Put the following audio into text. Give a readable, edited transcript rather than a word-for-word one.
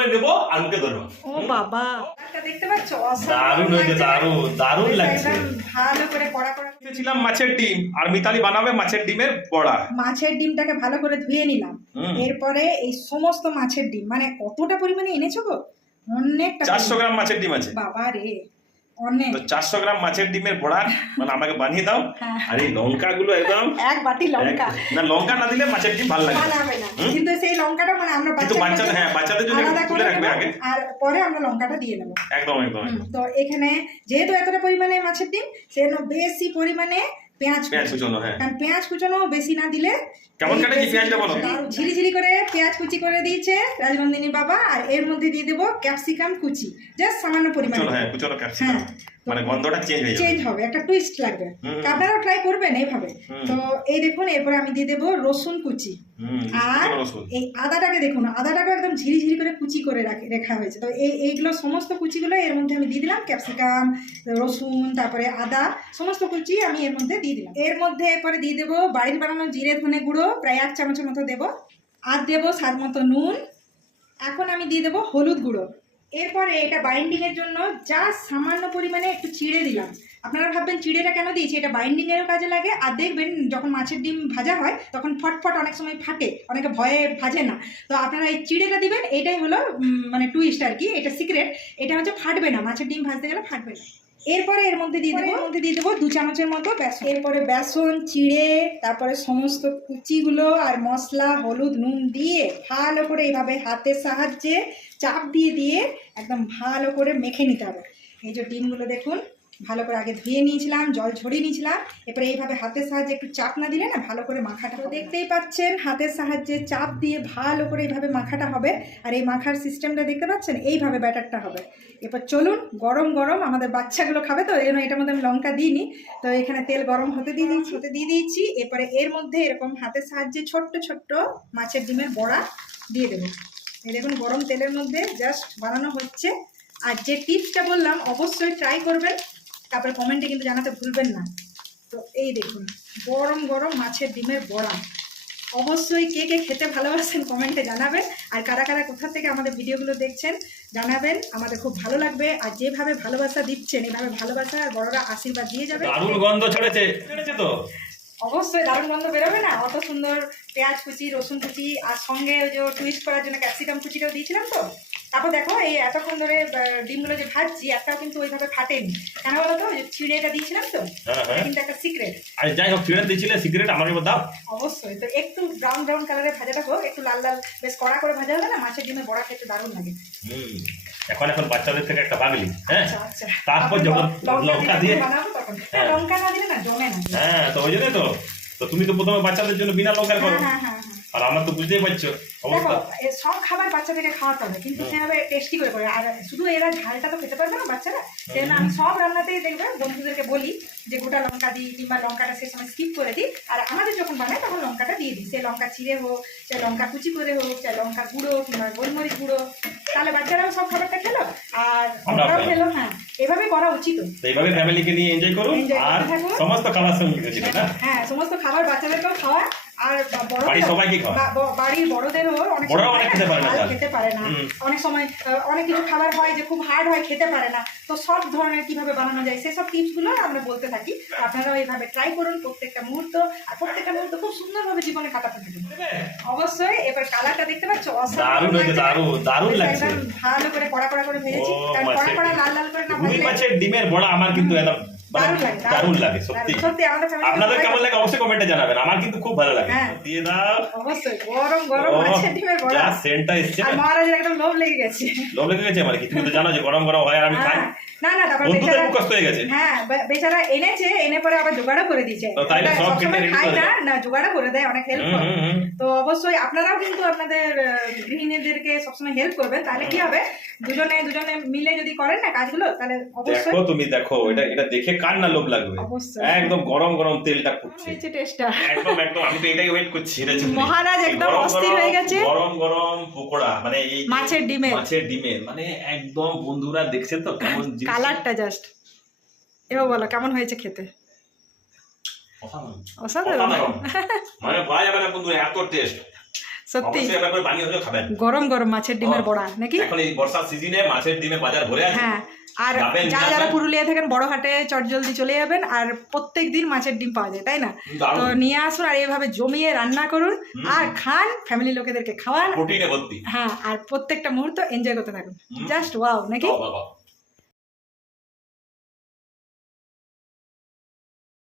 করে নেব আর মুখে ধরবো। ও বাবা, এটা দেখতে পাচ্ছ? দারুণ হয়েছে, দারুণ লাগছে। ভালো করে কড়া কড়া ছিলাম মাছের ডিম, আর মিতালি বানাবে মাছের ডিমের বড়া। মাছের ডিমটাকে ভালো করে ধুয়ে নিলাম। এরপরে এই সমস্ত মাছের ডিম, মানে কতটা পরিমাণে এনেছো গো? অনেকটা। 400 গ্রাম মাছের ডিম আছে। বাবা রে, অনেক। তো 400 গ্রাম মাছের ডিমের বড়া মানে আমাকে বানিয়ে দাও। আর এই লঙ্কা গুলো একদম এক বাটি লঙ্কা। না, লঙ্কা না দিলে মাছের ডিম ভালো লাগে না। কিন্তু সেই লঙ্কাটা মানে আমরা বাচ্চাদের জন্য তুলে রাখবে আগে, আর পরে আমরা লঙ্কাটা দিয়ে দেবো। একদম। তো এখানে যেহেতু এতটা পরিমাণে মাছের ডিম, সেজন্য বেশি পরিমাণে পেঁয়াজ কুচানো। কারণ পেঁয়াজ কুচানো বেশি না দিলে কেমন কাটে কি পেঁয়াজটা বলো? ঝিরিঝিরি করে পেঁয়াজ কুচি করে দিয়েছে রাজবন্দিনী বাবা। আর এর মধ্যে দিয়ে দেবো ক্যাপসিকাম কুচি, জাস্ট সামান্য পরিমাণে। কুচানো ক্যাপসিকাম, মানে গন্ধটা চেঞ্জ হবে, একটা টুইস্ট লাগবে। আপনারাও ট্রাই করবেন এইভাবে। তো এই দেখুন, এরপরে আমি দিয়ে দেবো রসুন কুচি। আর এই আদাটাকে দেখুন, আদাটাকে একদম ঝিরিঝিরি করে কুচি করে রাখা হয়েছে। তো এইগুলো সমস্ত কুচিগুলো এর মধ্যে আমি দিয়ে দিলাম। ক্যাপসিকাম, রসুন, তারপরে আদা, সমস্ত কুচি আমি এর মধ্যে দিয়ে দিলাম। এর মধ্যে এরপরে দিয়ে দেবো বাড়ির বানানো জিরে ধনে গুঁড়ো, প্রায় 1 চামচের মতো দেবো। আর দেবো স্বাদ মতো নুন। এখন আমি দিয়ে দেবো হলুদ গুঁড়ো। এরপরে এটা বাইন্ডিং এর জন্য যা সামান্য পরিমাণে একটু চিড়ে দিলাম। আপনারা ভাববেন চিড়েটা কেন দিয়েছি, এটা বাইন্ডিং এরও কাজে লাগে। আর দেখবেন যখন মাছের ডিম ভাজা হয় তখন ফটফট অনেক সময় ফাটে, অনেকে ভয়ে ভাজে না। তো আপনারা এই চিড়েটা দিবেন, এটাই হলো মানে টুইস্ট আর কি, এটা সিক্রেট। এটা হচ্ছে ফাটবে না, মাছের ডিম ভাজতে গেলে ফাটবে না। এরপরে এর মধ্যে দিয়ে দেবো 2 চামচের মতো বেসন। এরপরে বেসন, চিড়ে, তারপরে সমস্ত কুচিগুলো আর মশলা, হলুদ, নুন দিয়ে ভালো করে এইভাবে হাতের সাহায্যে চাপ দিয়ে একদম ভালো করে মেখে নিতে হবে। এই যে ডিমগুলো দেখুন ভালো করে আগে ধুয়ে নিয়েছিলাম, জল ঝরিয়ে নিয়েছিলাম। এরপরে এইভাবে হাতের সাহায্যে একটু চাপ না দিলে না ভালো করে মাখাটা হবে। দেখতেই পাচ্ছেন হাতের সাহায্যে চাপ দিয়ে ভালো করে এইভাবে মাখাটা হবে। আর এই মাখার সিস্টেমটা দেখতে পাচ্ছেন, এইভাবে ব্যাটারটা হবে। এরপর চলুন, গরম গরম আমাদের বাচ্চাগুলো খাবে, তো এটার মধ্যে আমি লঙ্কা দিইনি। তো এখানে তেল গরম হতে দিয়ে দিয়েছি। এরপরে এর মধ্যে এরকম হাতের সাহায্যে ছোট্ট ছোট্ট মাছের ডিমের বড়া দিয়ে দেবো। এই দেখুন গরম তেলের মধ্যে জাস্ট বানানো হচ্ছে। আর যে টিপসটা বললাম অবশ্যই ট্রাই করবেন, তারপরে কমেন্টে কিন্তু জানাতে ভুলবেন না। তো এই দেখুন গরম গরম মাছের ডিমের বড়া। অবশ্যই কে কে খেতে ভালোবাসেন কমেন্টে জানাবেন। আর কারা কারা কোথা থেকে আমাদের ভিডিওগুলো দেখছেন জানাবেন, আমাদের খুব ভালো লাগবে। আর যেভাবে ভালোবাসা দিচ্ছেন, এইভাবে ভালোবাসা আর বড়রা আশীর্বাদ দিয়ে যাবে। দারুণ গন্ধ ছড়েছে তো অবশ্যই দারুণ গন্ধ বেরোবে না? অত সুন্দর পেঁয়াজ কুচি, রসুন কুচি, আর সঙ্গে ওই যে টুইস্ট করার জন্য ক্যাপসিকাম কুচিটাও দিয়েছিলাম। তো তারপর দেখো এই এতক্ষণ ধরে ডিমগুলো যে ভাজছি একটাও কিন্তু ওইভাবে ফাটেনি। কেন বলো তো? চিড়েটা দিয়েছিলাম তো, কিন্তু একটা সিক্রেট। আর যাই হোক, চিড়ে দিয়েছিলে সিক্রেট আমার এবার দাও। অবশ্যই। তো একটু ব্রাউন ব্রাউন কালারে ভাজাটা হোক, একটু লাল লাল বেশ কড়া করে ভাজা হবে না, মাছের ডিমের বড়া খেতে দারুণ লাগে। এখন বাচ্চাদের থেকে একটা পাগলি। হ্যাঁ, আচ্ছা। তারপর যখন লঙ্কা দিয়ে বানাবো তখন লঙ্কা না দিলে না জমে না। হ্যাঁ, তো ওই জন্য তো তুমি তো প্রথমে বাচ্চাদের জন্য বিনা লঙ্কার করো। হ্যাঁ। আর আমরা তো বুঝতেই পারছো অবস্থা। সব খাবার বাচ্চাদেরকে খাওয়াতে হবে, কিন্তু সেভাবে টেস্টি করে। আর শুধু এরা ঝালটা তো খেতে পারবে না বাচ্চারা, সেজন্য আমি সব রান্নাতেই দেখবে বন্ধুদেরকে বলি যে গোটা লঙ্কা দিই, কিংবা লঙ্কাটা সে সময় স্কিপ করে দিই। আর আমাদের যখন বানায় তখন লঙ্কাটা দিয়ে দিই। সে লঙ্কা চিড়ে হোক, সে লঙ্কা কুচি করে হোক, সে লঙ্কা গুঁড়ো কিংবা গোলমরিচ গুঁড়ো, তাহলে বাচ্চারাও সব খাবারটা খেলো আর আমরাও খেলো। হ্যাঁ, এভাবে করা উচিত। এইভাবে ফ্যামিলিকে নিয়ে এনজয় করুন আর সমস্ত খাবার সঙ্গে ছিল না। হ্যাঁ, সমস্ত খাবার বাচ্চাদেরকেও খাওয়া। আর বাড়ির সবাইকে খাওয়া, বাড়ির বড়দেরও অনেক খেতে পারে না। অনেক সময় অনেক কিছু খাবার হয় যে খুব হার্ড হয়, খেতে পারে না। তো সব ধরনের কিভাবে বানানো যায় সেসব টিপসগুলো আমরা বলতে থাকি। আপনারাও এইভাবে ট্রাই করুন প্রত্যেকটা মুহূর্ত। আর প্রত্যেকটা মুহূর্ত খুব সুন্দরভাবে জীবনে কাটাতে থাকুন। অবশ্যই। এবার কালারটা দেখতে পাচ্ছ, দারুণ লাগছে। ভালো করে কড়া করে ভেজেছি। কড়া লাল লাল করে না ভাজলে মাছের ডিমের বড়া আমার কিন্তু একদম দারুণ লাগে। সত্যি আপনাদের কেমন লাগে অবশ্যই কমেন্টে জানাবেন। আমার কিন্তু খুব ভালো লাগে। দিয়ে দাও অবশ্যই। গরম গরম মাছের ডিমের বড়া, যা সেন্টটা এসেছে, আর মহারাজের একদম লোভ লেগে গেছে। মানে কি তুমি তো জানো যে গরম গরম হয় আর আমি খাই না। তারপর বেচারা কষ্ট হয়ে গেছে। হ্যাঁ, বেচারা এনে পরে আবার জোগাড়ও করে দিয়েছে। সব খাই না, জোগাড়ও করে দেয়, অনেক হেল্প করে। তো অবশ্যই আপনারাও কিন্তু আপনাদের গৃহিণীদেরকে সবসময় হেল্প করবেন। তাহলে কি হবে, দুজনে মিলে যদি করেন না কাজগুলো, তাহলে অবশ্যই তুমি দেখো এটা দেখে কার না লোভ লাগবে। একদম গরম গরম তেলটা ফুটছে, একদম আমি তো এটাই ওয়েট করছি। মহারাজ একদম অস্থির হয়ে গেছে। গরম গরম পকোড়া, মানে এই মাছের ডিমের মানে একদম বন্ধুরা দেখছেন তো কেমন কালারটা, জাস্ট এও বলো কেমন হয়েছে খেতে? অসাধারণ। মানে বলা যাবে না বন্ধুরা, এত টেস্ট। সত্যি অবশ্যই একবার করে বানিয়ে হলেও খাবেন। গরম গরম মাছের ডিমের বড়া নাকি? এখন এই বর্ষার সিজনে মাছের ডিমের বাজার ভরে আছে। হ্যাঁ, আর যাবেন, যারা নিয়ে যারা আসবেন। পুরুলিয়া থাকেন বড় হাটে চটজলদি চলে যাবেন, আর প্রত্যেকদিন মাছের ডিম পাওয়া যায়, তাই না? দারুণ। তো নিয়ে আসুন আর এইভাবে জমিয়ে রান্না করুন আর খান, ফ্যামিলি লোকেদেরকে খাওয়ান। প্রোটিনে ভর্তি। হ্যাঁ, আর প্রত্যেকটা মুহূর্ত এনজয় করতে থাকুন। জাস্ট ওয়াও নাকি? বাহ, বাহ, বাহ।